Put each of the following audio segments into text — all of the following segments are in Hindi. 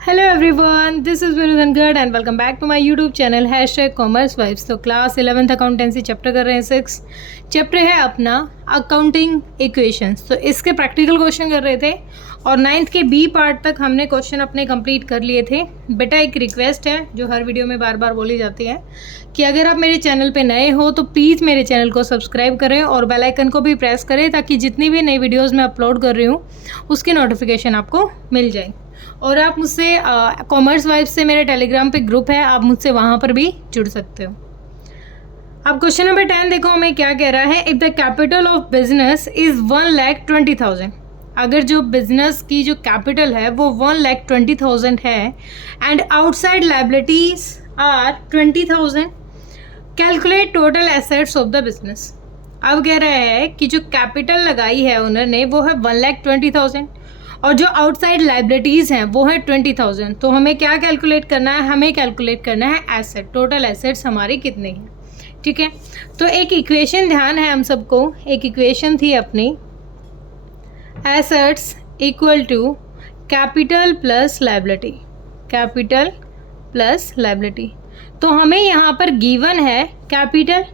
Hello everyone, this is Vinu Dhankhar and welcome back to my YouTube channel #commerce vibes. तो क्लास 11th अकाउंटेंसी चैप्टर कर रहे हैं 6। चैप्टर है अपना अकाउंटिंग इक्वेशंस। तो इसके प्रैक्टिकल क्वेश्चन कर रहे थे और 9th के बी पार्ट तक हमने क्वेश्चन अपने कंप्लीट कर लिए थे। बेटा एक रिक्वेस्ट है जो हर वीडियो में बार बार बोली जाती है कि अगर आप मेरे चैनल पे नए हो तो प्लीज़ मेरे चैनल को सब्सक्राइब करें और बेल आइकन को भी प्रेस करें ताकि जितनी भी नई वीडियोज़ मैं अपलोड कर रही हूँ उसकी नोटिफिकेशन आपको मिल जाए। और आप मुझसे कॉमर्स वाइब्स से मेरे टेलीग्राम पे ग्रुप है, आप मुझसे वहाँ पर भी जुड़ सकते हो। अब क्वेश्चन नंबर 10 देखो हमें क्या कह रहा है। If the capital of business is 1,20,000, अगर जो बिजनेस की जो कैपिटल है वो 1,20,000 है and outside liabilities are 20,000, calculate total assets of the business. अब कह रहा है कि जो कैपिटल लगाई है ओनर ने वो है 1,20,000 और जो आउटसाइड लाइबिलिटीज़ हैं वो है 20,000। तो हमें क्या कैलकुलेट करना है, हमें कैलकुलेट करना है एसेट, टोटल एसेट्स हमारे कितने हैं। ठीक है, तो एक इक्वेशन ध्यान है हम सबको, एक इक्वेशन थी अपनी assets equal to capital plus liability, capital plus liability. तो हमें यहाँ पर गिवन है कैपिटल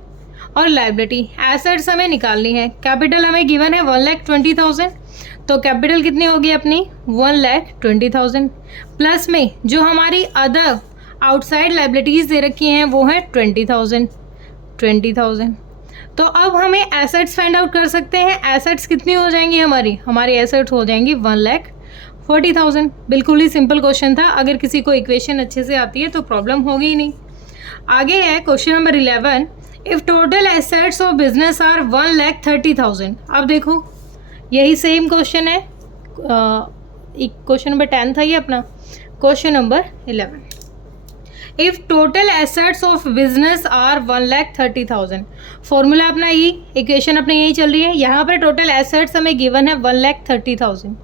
और लाइबिलिटी, एसेट्स हमें निकालनी है। कैपिटल हमें गिवन है 1,20,000, तो कैपिटल कितनी होगी अपनी 1,20,000 प्लस में जो हमारी अदर आउटसाइड लाइबिलिटीज़ दे रखी हैं वो है 20,000। तो अब हमें एसेट्स फाइंड आउट कर सकते हैं। एसेट्स कितनी हो जाएंगी हमारी एसेट्स हो जाएंगी 1,40,000। बिल्कुल ही सिंपल क्वेश्चन था, अगर किसी को इक्वेशन अच्छे से आती है तो प्रॉब्लम होगी ही नहीं। आगे है question number 11, if total assets of business are 1,30,000। अब देखो यही सेम क्वेश्चन है, क्वेश्चन नंबर 10 था ये अपना। Question number 11, if total assets of business are 1,30,000, formula अपना ये, इक्वेशन अपनी यही चल रही है। यहाँ पर टोटल एसेट्स हमें गिवन है 1,30,000।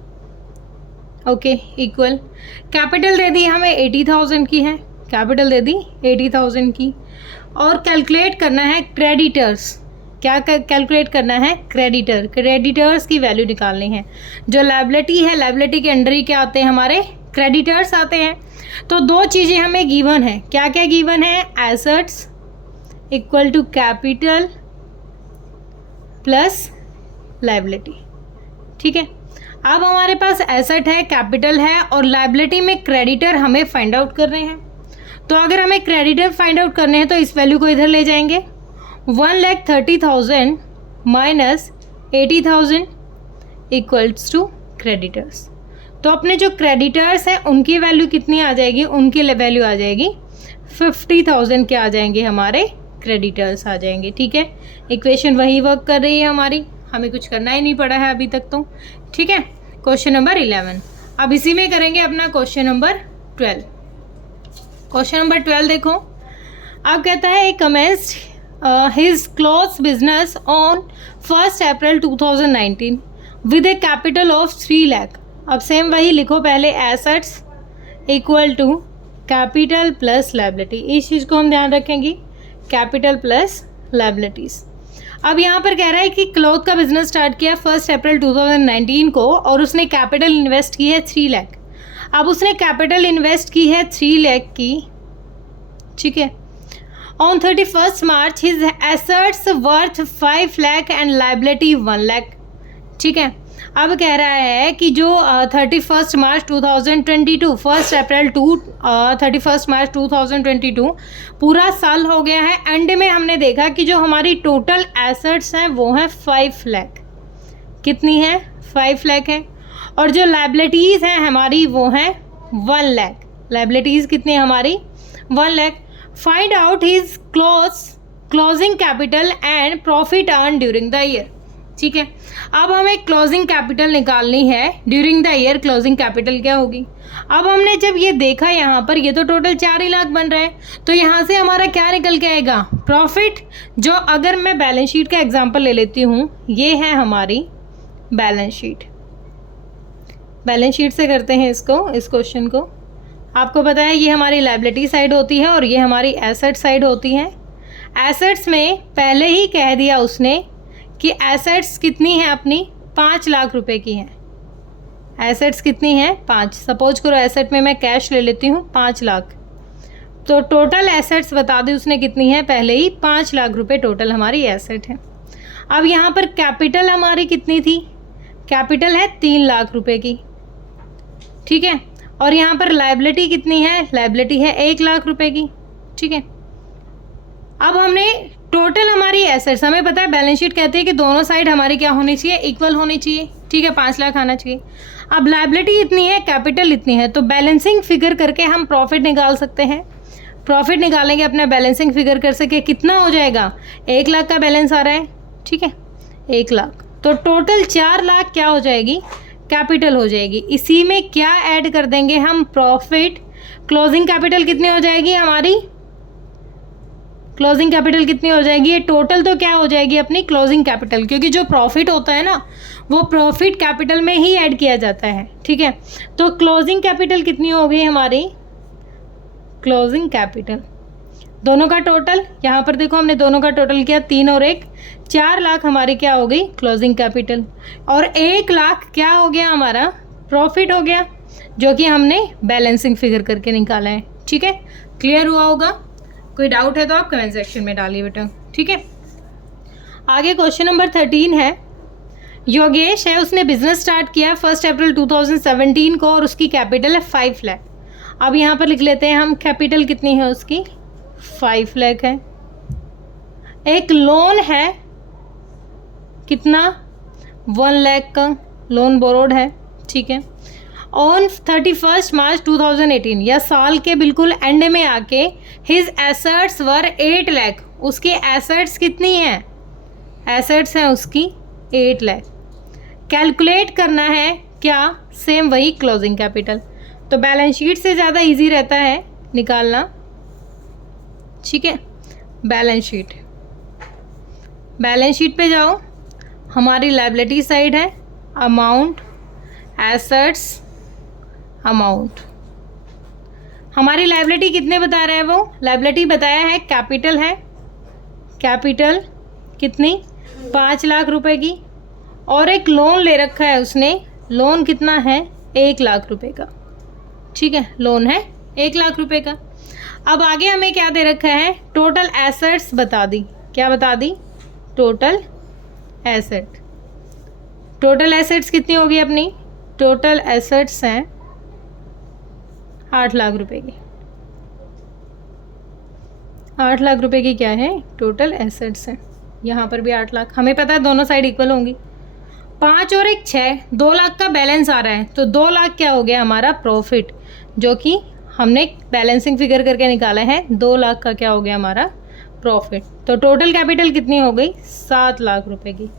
ओके, इक्वल कैपिटल दे दी हमें 80,000 की है, कैपिटल दे दी 80,000 की। और कैलकुलेट करना है क्रेडिटर्स, क्या कैलकुलेट करना है क्रेडिटर्स की वैल्यू निकालनी है। जो लायबिलिटी है, लायबिलिटी के अंडर ही क्या आते हैं हमारे क्रेडिटर्स आते हैं। तो दो चीज़ें हमें गिवन है, क्या क्या गिवन है, assets equal to capital plus liability. ठीक है, अब हमारे पास एसेट है, कैपिटल है और लायबिलिटी में क्रेडिटर हमें फाइंड आउट करने हैं। तो अगर हमें क्रेडिटर फाइंड आउट करने हैं तो इस वैल्यू को इधर ले जाएंगे, 1,30,000 माइनस 80,000 इक्वल्स टू क्रेडिटर्स। तो अपने जो क्रेडिटर्स हैं उनकी वैल्यू कितनी आ जाएगी, उनकी वैल्यू आ जाएगी 50,000 के आ जाएंगे हमारे क्रेडिटर्स आ जाएंगे। ठीक है, इक्वेशन वही वर्क कर रही है हमारी, हमें कुछ करना ही नहीं पड़ा है अभी तक तो। ठीक है, क्वेश्चन नंबर 11। अब इसी में करेंगे अपना क्वेश्चन नंबर 12। क्वेश्चन नंबर 12 देखो, अब कहता है एक commenced his clothes business on 1st April 2019 with a capital of 3 lakh। अब सेम वही लिखो, पहले assets equal to capital plus liability, इस चीज़ को हम ध्यान रखेंगे, कैपिटल प्लस लायबिलिटीज़। अब यहाँ पर कह रहा है कि क्लॉथ का बिजनेस स्टार्ट किया 1st अप्रैल 2019 को और उसने कैपिटल इन्वेस्ट की है 3 लाख। अब उसने कैपिटल इन्वेस्ट की है 3 लाख की, ठीक है। On 31st March his assets worth 5 lakh and liability 1 lakh। ठीक है, अब कह रहा है कि जो 31st March 2022, 1st April to 31st मार्च 2022 पूरा साल हो गया है। एंड में हमने देखा कि जो हमारी टोटल एसेट्स हैं वो हैं 5 लाख। कितनी है, 5 लाख है। और जो लाइबिलिटीज़ हैं हमारी वो हैं 1 लाख। लाइबिलिटीज़ कितनी है हमारी 1 lakh. Find out his closing capital and profit earn during the year. ठीक है, अब हमें क्लोजिंग कैपिटल निकालनी है during the year. Closing capital क्या होगी, अब हमने जब ये देखा यहाँ पर ये तो टोटल 4 ही लाख बन रहा है, तो यहाँ से हमारा क्या निकल के आएगा, प्रॉफिट। जो अगर मैं बैलेंस शीट का एग्जाम्पल ले लेती हूँ, ये है हमारी बैलेंस शीट। बैलेंस शीट से करते हैं इसको, इस क्वेश्चन को। आपको पता है ये हमारी लायबिलिटी साइड होती है और ये हमारी एसेट साइड होती है। एसेट्स में पहले ही कह दिया उसने कि एसेट्स कितनी है अपनी 5 लाख रुपए की हैं। एसेट्स कितनी है 5। सपोज करो एसेट में मैं कैश ले लेती हूँ 5 लाख, तो टोटल एसेट्स बता दें उसने कितनी है, पहले ही 5 लाख रुपए टोटल हमारी एसेट है। अब यहाँ पर कैपिटल हमारी कितनी थी, कैपिटल है 3 लाख रुपए की, ठीक है। और यहाँ पर लायबिलिटी कितनी है, लायबिलिटी है 1 लाख रुपए की, ठीक है। अब हमने टोटल हमारी एसेट्स, हमें पता है बैलेंस शीट कहते हैं कि दोनों साइड हमारी क्या होनी चाहिए, इक्वल होनी चाहिए, ठीक है, 5 लाख आना चाहिए। अब लायबिलिटी इतनी है, कैपिटल इतनी है, तो बैलेंसिंग फिगर करके हम प्रॉफिट निकाल सकते हैं। प्रॉफिट निकालेंगे अपना बैलेंसिंग फिगर कर सके, कितना हो जाएगा, 1 लाख का बैलेंस आ रहा है, ठीक है, 1 लाख, तो टोटल 4 लाख क्या हो जाएगी, कैपिटल हो जाएगी। इसी में क्या ऐड कर देंगे हम, प्रॉफिट। क्लोजिंग कैपिटल कितनी हो जाएगी हमारी, क्लोजिंग कैपिटल कितनी हो जाएगी, ये टोटल तो क्या हो जाएगी अपनी क्लोजिंग कैपिटल, क्योंकि जो प्रॉफिट होता है ना वो प्रॉफिट कैपिटल में ही ऐड किया जाता है, ठीक है। तो क्लोजिंग कैपिटल कितनी हो गई हमारी, क्लोजिंग कैपिटल, दोनों का टोटल, यहाँ पर देखो हमने दोनों का टोटल किया 3 और 1, 4 लाख हमारी क्या हो गई क्लोजिंग कैपिटल, और 1 लाख क्या हो गया हमारा प्रॉफिट हो गया, जो कि हमने बैलेंसिंग फिगर करके निकाला है, ठीक है। क्लियर हुआ होगा, कोई डाउट है तो आप कमेंट सेक्शन में डालिए बेटा, ठीक है। आगे क्वेश्चन नंबर 13 है, योगेश है, उसने बिजनेस स्टार्ट किया 1 अप्रैल 2017 को और उसकी कैपिटल है 5 लाख। अब यहाँ पर लिख लेते हैं हम कैपिटल कितनी है उसकी, 5 लाख है। एक लोन है कितना, 1 लाख का लोन बोरोड है, ठीक है। ऑन 31 मार्च 2018 या साल के बिल्कुल एंड में आके हिज एसेट्स वर 8 लाख, उसकी एसेट्स कितनी हैं, एसेट्स हैं उसकी 8 लाख। कैलकुलेट करना है क्या, सेम वही क्लोजिंग कैपिटल, तो बैलेंस शीट से ज़्यादा इजी रहता है निकालना, ठीक है। बैलेंस शीट, बैलेंस शीट पे जाओ, हमारी लायबिलिटी साइड है अमाउंट, एसेट्स, अमाउंट। हमारी लायबिलिटी कितने बता रहा है वो, लायबिलिटी बताया है कैपिटल है, कैपिटल कितनी 5 लाख रुपए की, और एक लोन ले रखा है उसने, लोन कितना है 1 लाख रुपए का, ठीक है, लोन है 1 लाख रुपए का। अब आगे हमें क्या दे रखा है, टोटल एसेट्स बता दी, क्या बता दी, टोटल एसेट। टोटल एसेट्स कितनी होगी अपनी, टोटल एसेट्स हैं 8 लाख रुपए की, 8 लाख रुपए की क्या है टोटल एसेट्स हैं, यहाँ पर भी 8 लाख, हमें पता है दोनों साइड इक्वल होंगी। 5 और 1 6, 2 लाख का बैलेंस आ रहा है, तो 2 लाख क्या हो गया हमारा प्रॉफिट, जो कि हमने बैलेंसिंग फिगर करके निकाला है, 2 लाख का क्या हो गया हमारा प्रॉफिट। तो टोटल कैपिटल कितनी हो गई 7 लाख रुपए की।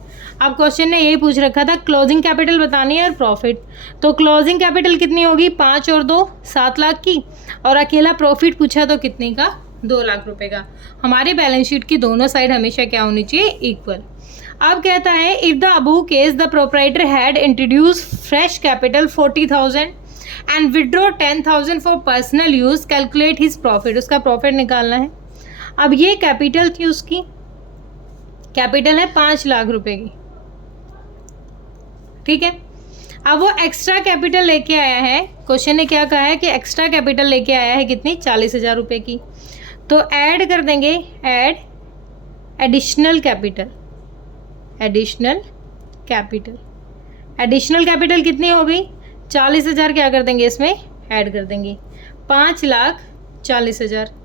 अब क्वेश्चन ने यही पूछ रखा था क्लोजिंग कैपिटल बतानी है और प्रॉफिट, तो क्लोजिंग कैपिटल कितनी होगी 5 और 2 7 लाख की, और अकेला प्रॉफिट पूछा तो कितने का 2 लाख रुपए का। हमारी बैलेंस शीट की दोनों साइड हमेशा क्या होनी चाहिए इक्वल। अब कहता है if the above case the proprietor had introduce fresh capital 40,000 and withdraw 10,000 for personal use, calculate his profit, उसका प्रॉफिट निकालना है। अब ये कैपिटल थी उसकी, कैपिटल है 5 लाख रुपए की, ठीक है। अब वो एक्स्ट्रा कैपिटल लेके आया है, क्वेश्चन ने क्या कहा है कि एक्स्ट्रा कैपिटल लेके आया है कितनी 40,000 रुपए की, तो ऐड कर देंगे, add additional capital, additional capital, additional capital कितनी हो गई 40,000, क्या कर देंगे इसमें ऐड कर देंगे 5,40,000।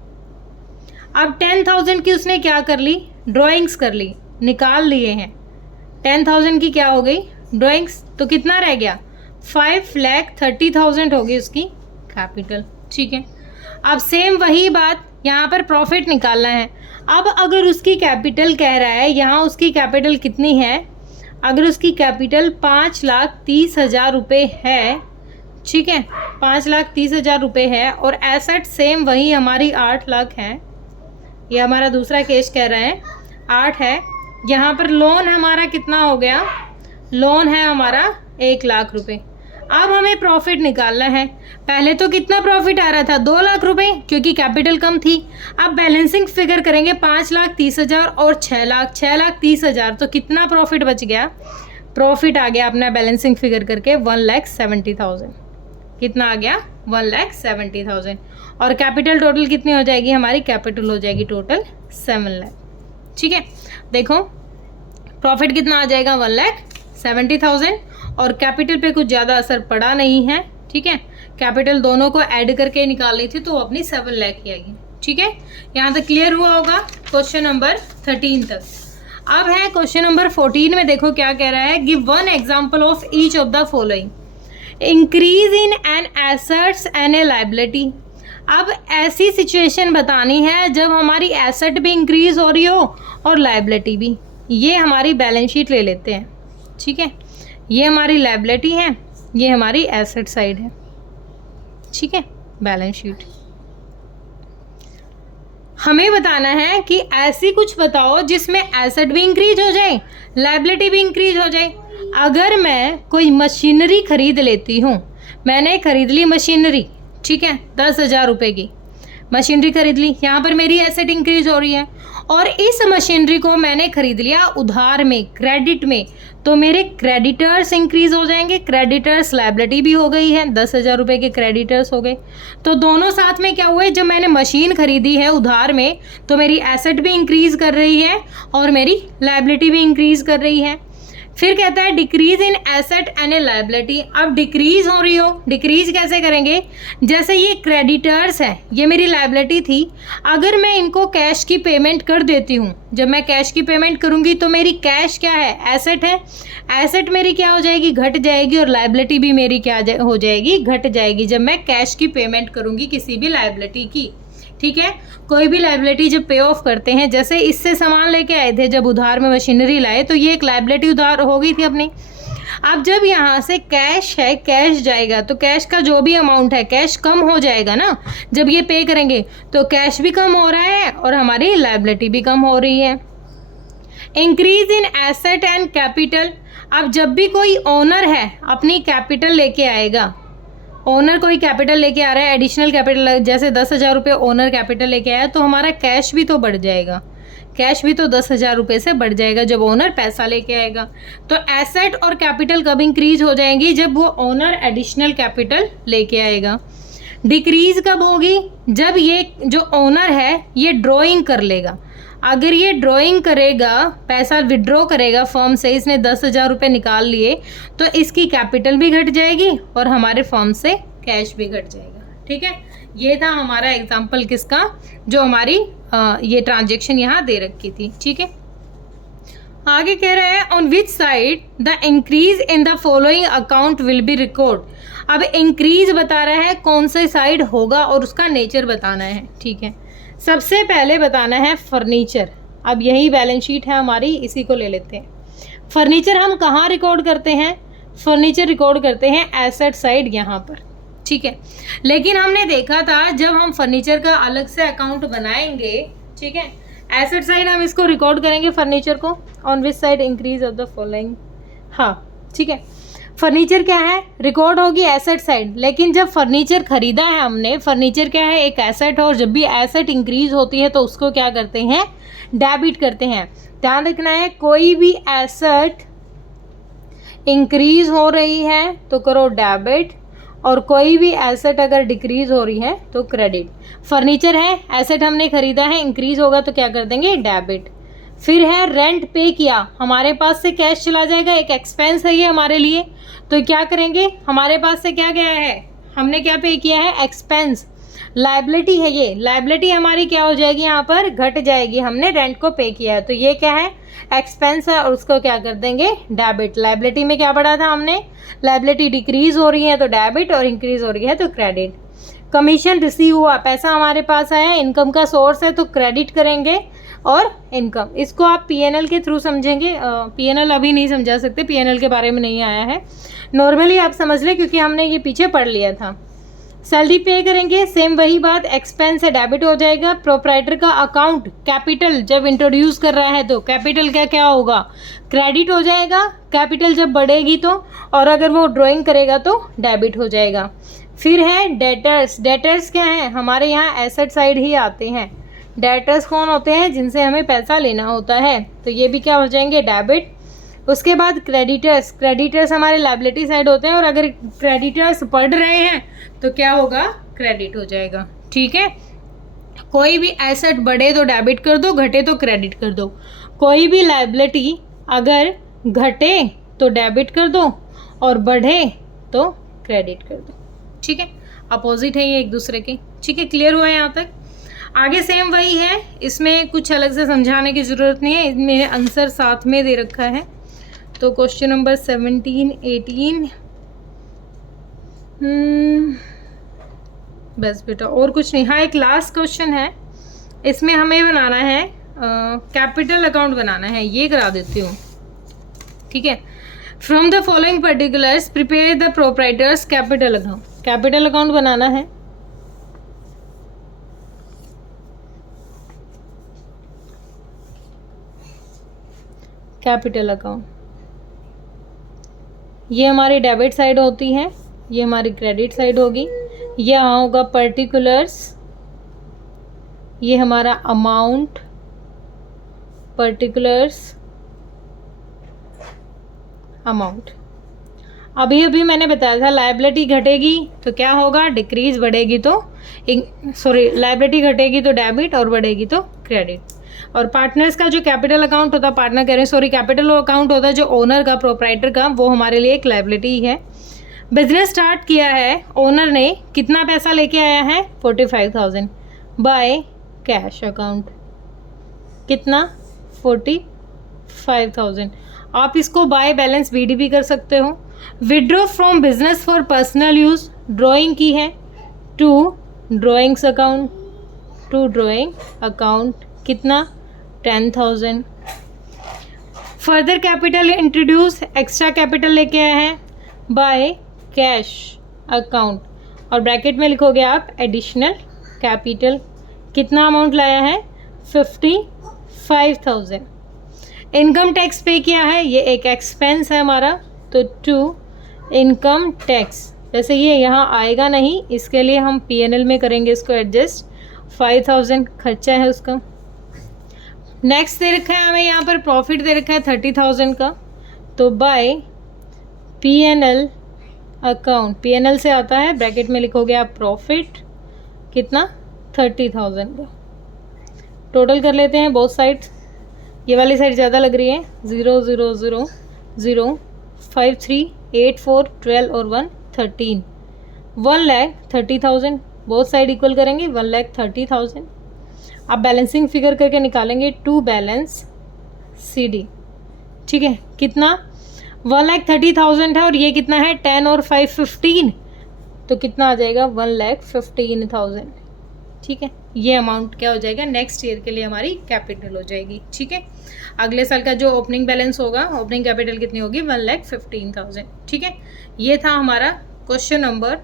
अब 10,000 की उसने क्या कर ली, ड्राइंग्स कर ली, निकाल लिए हैं। 10,000 की क्या हो गई ड्राइंग्स, तो कितना रह गया 5,30,000 होगी उसकी कैपिटल, ठीक है। अब सेम वही बात यहाँ पर प्रॉफिट निकालना है। अब अगर उसकी कैपिटल कह रहा है, यहाँ उसकी कैपिटल कितनी है, अगर उसकी कैपिटल 5,30,000 रुपये है, ठीक है, 5,30,000 रुपये है, और एसेट सेम वही हमारी 8 लाख है, ये हमारा दूसरा केस कह रहा है 8 है। यहाँ पर लोन हमारा कितना हो गया, लोन है हमारा 1 लाख रुपए। अब हमें प्रॉफिट निकालना है। पहले तो कितना प्रॉफिट आ रहा था 2 लाख रुपए, क्योंकि कैपिटल कम थी। अब बैलेंसिंग फिगर करेंगे 5,30,000 और 6,30,000, तो कितना प्रॉफिट बच गया प्रॉफिट आ गया अपना बैलेंसिंग फिगर करके 1,70,000। कितना आ गया? 1,70,000। और कैपिटल टोटल कितनी हो जाएगी हमारी? कैपिटल हो जाएगी टोटल 7 लाख। ठीक है, देखो प्रॉफिट कितना आ जाएगा? 1,70,000। और कैपिटल पे कुछ ज़्यादा असर पड़ा नहीं है। ठीक है, कैपिटल दोनों को ऐड करके निकालनी थी तो वो अपनी 7 लाख की आएगी। ठीक है, यहाँ तक क्लियर हुआ होगा क्वेश्चन नंबर 13 तक। अब है क्वेश्चन नंबर 14 में, देखो क्या कह रहा है। Give one example of each of the following. Increase in an assets and a liability. अब ऐसी सिचुएशन बतानी है जब हमारी एसेट भी इंक्रीज हो रही हो और लाइबिलिटी भी। ये हमारी बैलेंस शीट ले लेते हैं। ठीक है, ये हमारी लाइबिलिटी है, ये हमारी एसेट साइड है। ठीक है, बैलेंस शीट। हमें बताना है कि ऐसी कुछ बताओ जिसमें एसेट भी इंक्रीज हो जाए, लाइबिलिटी भी इंक्रीज हो जाए। अगर मैं कोई मशीनरी खरीद लेती हूँ, मैंने खरीद ली मशीनरी, ठीक है, 10,000 रुपये की मशीनरी खरीद ली, यहाँ पर मेरी एसेट इंक्रीज हो रही है। और इस मशीनरी को मैंने खरीद लिया उधार में, क्रेडिट में, तो मेरे क्रेडिटर्स इंक्रीज हो जाएंगे। क्रेडिटर्स लाइबिलिटी भी हो गई है, 10,000 रुपये के क्रेडिटर्स हो गए। तो दोनों साथ में क्या हुए, जब मैंने मशीन खरीदी है उधार में तो मेरी एसेट भी इंक्रीज कर रही है और मेरी लाइबिलिटी भी इंक्रीज कर रही है। फिर कहता है decrease in asset and a liability. अब डिक्रीज हो रही हो, डिक्रीज कैसे करेंगे? जैसे ये क्रेडिटर्स है, ये मेरी लाइबिलिटी थी, अगर मैं इनको कैश की पेमेंट कर देती हूँ, जब मैं कैश की पेमेंट करूँगी तो मेरी कैश क्या है? एसेट है। एसेट मेरी क्या हो जाएगी? घट जाएगी। और लाइबिलिटी भी मेरी क्या हो जाएगी? घट जाएगी, जब मैं कैश की पेमेंट करूँगी किसी भी लाइबिलिटी की। ठीक है, कोई भी लाइबिलिटी जब पे ऑफ करते हैं, जैसे इससे सामान लेके आए थे, जब उधार में मशीनरी लाए तो ये एक लाइबिलिटी उधार हो गई थी अपनी। अब जब यहाँ से कैश है, कैश जाएगा तो कैश का जो भी अमाउंट है, कैश कम हो जाएगा ना जब ये पे करेंगे, तो कैश भी कम हो रहा है और हमारी लाइबिलिटी भी कम हो रही है। Increase in asset and capital. अब जब भी कोई ओनर है अपनी कैपिटल लेके आएगा, ओनर कोई कैपिटल लेके आ रहा है, एडिशनल कैपिटल, जैसे 10,000 रुपये ओनर कैपिटल लेके आया, तो हमारा कैश भी तो बढ़ जाएगा। कैश भी तो 10,000 रुपये से बढ़ जाएगा जब ओनर पैसा लेके आएगा। तो एसेट और कैपिटल कब इंक्रीज हो जाएंगी? जब वो ओनर एडिशनल कैपिटल लेके आएगा। डिक्रीज कब होगी? जब ये जो ओनर है ये ड्रॉइंग कर लेगा। अगर ये ड्राइंग करेगा, पैसा विड्रॉ करेगा फर्म से, इसने 10,000 रुपये निकाल लिए, तो इसकी कैपिटल भी घट जाएगी और हमारे फर्म से कैश भी घट जाएगा। ठीक है, ये था हमारा एग्जाम्पल किसका, जो हमारी ये ट्रांजेक्शन यहाँ दे रखी थी। ठीक है, आगे कह रहा है on which side the increase in the following account will be record. अब इंक्रीज बता रहा है कौन से साइड होगा और उसका नेचर बताना है। ठीक है, सबसे पहले बताना है फर्नीचर। अब यही बैलेंस शीट है हमारी, इसी को ले लेते हैं। फर्नीचर हम कहाँ रिकॉर्ड करते हैं? फर्नीचर रिकॉर्ड करते हैं एसेट साइड यहाँ पर। ठीक है, लेकिन हमने देखा था जब हम फर्नीचर का अलग से अकाउंट बनाएंगे, ठीक है, एसेट साइड हम इसको रिकॉर्ड करेंगे फर्नीचर को। On which side increase of the following. हाँ, ठीक है, फर्नीचर क्या है? रिकॉर्ड होगी एसेट साइड। लेकिन जब फर्नीचर खरीदा है हमने, फर्नीचर क्या है? एक एसेट। और जब भी एसेट इंक्रीज होती है तो उसको क्या करते हैं? डेबिट करते हैं। ध्यान रखना है, कोई भी एसेट इंक्रीज हो रही है तो करो डेबिट, और कोई भी एसेट अगर डिक्रीज हो रही है तो क्रेडिट। फर्नीचर है, एसेट हमने खरीदा है, इंक्रीज होगा तो क्या कर देंगे? डेबिट। फिर है रेंट पे किया, हमारे पास से कैश चला जाएगा, एक एक्सपेंस है ये हमारे लिए, तो क्या करेंगे? हमारे पास से क्या गया है? हमने क्या पे किया है? एक्सपेंस। लाइबिलिटी है ये, लाइबिलिटी हमारी क्या हो जाएगी? यहाँ पर घट जाएगी, हमने रेंट को पे किया है, तो ये क्या है? एक्सपेंस है, और उसको क्या कर देंगे? डेबिट। लाइबिलिटी में क्या पढ़ा था हमने? लाइबिलिटी डिक्रीज हो रही है तो डेबिट, और इंक्रीज हो रही है तो क्रेडिट। कमीशन रिसीव हुआ, पैसा हमारे पास आया, इनकम का सोर्स है तो क्रेडिट करेंगे, और इनकम, इसको आप पीएनएल के थ्रू समझेंगे। पीएनएल अभी नहीं समझा सकते, पीएनएल के बारे में नहीं आया है, नॉर्मली आप समझ लें क्योंकि हमने ये पीछे पढ़ लिया था। सैलरी पे करेंगे, सेम वही बात, एक्सपेंस है डेबिट हो जाएगा। प्रोप्राइटर का अकाउंट कैपिटल जब इंट्रोड्यूस कर रहा है तो कैपिटल क्या क्या होगा? क्रेडिट हो जाएगा, कैपिटल जब बढ़ेगी तो, और अगर वो ड्राइंग करेगा तो डेबिट हो जाएगा। फिर है डेटर्स। डेटर्स क्या है? हमारे यहाँ एसेट साइड ही आते हैं। डेटर्स कौन होते हैं? जिनसे हमें पैसा लेना होता है, तो ये भी क्या हो जाएंगे? डेबिट। उसके बाद क्रेडिटर्स, क्रेडिटर्स हमारे लायबिलिटी साइड होते हैं, और अगर क्रेडिटर्स बढ़ रहे हैं तो क्या होगा, क्रेडिट हो जाएगा। ठीक है, कोई भी एसेट बढ़े तो डेबिट कर दो, घटे तो क्रेडिट कर दो। कोई भी लायबिलिटी अगर घटे तो डेबिट कर दो और बढ़े तो क्रेडिट कर दो। ठीक है, अपोजिट है ये एक दूसरे के। ठीक है, क्लियर हुआ है यहाँ तक? आगे सेम वही है, इसमें कुछ अलग से समझाने की ज़रूरत नहीं है, मेरे आंसर साथ में दे रखा है। तो क्वेश्चन नंबर 17, 18 बस बेटा, और कुछ नहीं। हाँ, एक लास्ट क्वेश्चन है, इसमें हमें बनाना है कैपिटल अकाउंट बनाना है, ये करा देती हूँ। ठीक है, from the following particulars prepare the proprietor's capital account. Capital account बनाना है। कैपिटल अकाउंट, ये हमारी डेबिट साइड होती है, ये हमारी क्रेडिट साइड होगी। यहाँ होगा पर्टिकुलर्स, ये हमारा अमाउंट, पर्टिकुलर्स अमाउंट। अभी मैंने बताया था लायबिलिटी घटेगी तो क्या होगा, डिक्रीज, बढ़ेगी तो लायबिलिटी घटेगी तो डेबिट और बढ़ेगी तो क्रेडिट। और पार्टनर्स का जो कैपिटल अकाउंट होता है, पार्टनर कह रहे हैं कैपिटल अकाउंट होता है जो ओनर का, प्रोप्राइटर का, वो हमारे लिए एक लायबिलिटी है। बिजनेस स्टार्ट किया है, ओनर ने कितना पैसा लेके आया है, 45,000 बाय कैश अकाउंट। कितना, 45,000। आप इसको बाय बैलेंस BD कर सकते हो। Withdraw from business for personal use, drawing की है, to drawings account, to drawing account, कितना, 10,000। Further capital introduce, extra capital लेके आए हैं, बाय कैश अकाउंट, और ब्रैकेट में लिखोगे आप एडिशनल कैपिटल। कितना अमाउंट लाया है, 55,000। इनकम टैक्स पे किया है, ये एक एक्सपेंस है हमारा, तो टू इनकम टैक्स। वैसे ये यहाँ आएगा नहीं, इसके लिए हम P&L में करेंगे इसको एडजस्ट। 5,000 खर्चा है उसका। नेक्स्ट दे रखा है हमें यहाँ पर प्रॉफिट दे रखा है 30,000 का, तो बाय P&L अकाउंट, P&L से आता है, ब्रैकेट में लिखोगे आप प्रॉफिट, कितना, 30,000 का। टोटल कर लेते हैं बोथ साइड्स, ये वाली साइड ज़्यादा लग रही है, 0 0 0 0 5 3 8 4 12 और 1 13, 1,30,000। बोथ साइड इक्वल करेंगे, 1,30,000। आप बैलेंसिंग फिगर करके निकालेंगे, टू बैलेंस CD। ठीक है, कितना, 1,30,000 है, और ये कितना है, 10 और 5 15, तो कितना आ जाएगा, 1,15,000। ठीक है, ये अमाउंट क्या हो जाएगा, नेक्स्ट ईयर के लिए हमारी कैपिटल हो जाएगी। ठीक है, अगले साल का जो ओपनिंग बैलेंस होगा, ओपनिंग कैपिटल कितनी होगी, 1,15,000। ठीक है, ये था हमारा क्वेश्चन नंबर,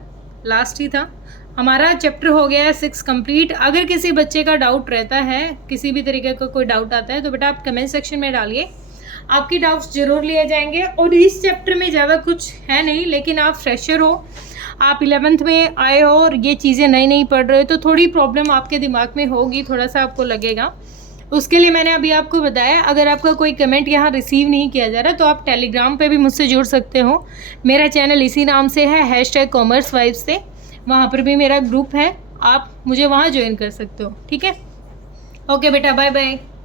लास्ट ही था हमारा। चैप्टर हो गया है 6 कंप्लीट। अगर किसी बच्चे का डाउट रहता है, किसी भी तरीके का कोई डाउट आता है, तो बेटा आप कमेंट सेक्शन में डालिए, आपकी डाउट्स जरूर लिए जाएंगे। और इस चैप्टर में ज़्यादा कुछ है नहीं, लेकिन आप फ्रेशर हो, आप 11th में आए हो और ये चीज़ें नई पढ़ रहे हो, तो थोड़ी प्रॉब्लम आपके दिमाग में होगी, थोड़ा सा आपको लगेगा। उसके लिए मैंने अभी आपको बताया, अगर आपका कोई कमेंट यहाँ रिसीव नहीं किया जा रहा तो आप टेलीग्राम पे भी मुझसे जुड़ सकते हो। मेरा चैनल इसी नाम से है, #commerce vibes से, वहाँ पर भी मेरा ग्रुप है, आप मुझे वहाँ ज्वाइन कर सकते हो। ठीक है, ओके बेटा, बाय बाय।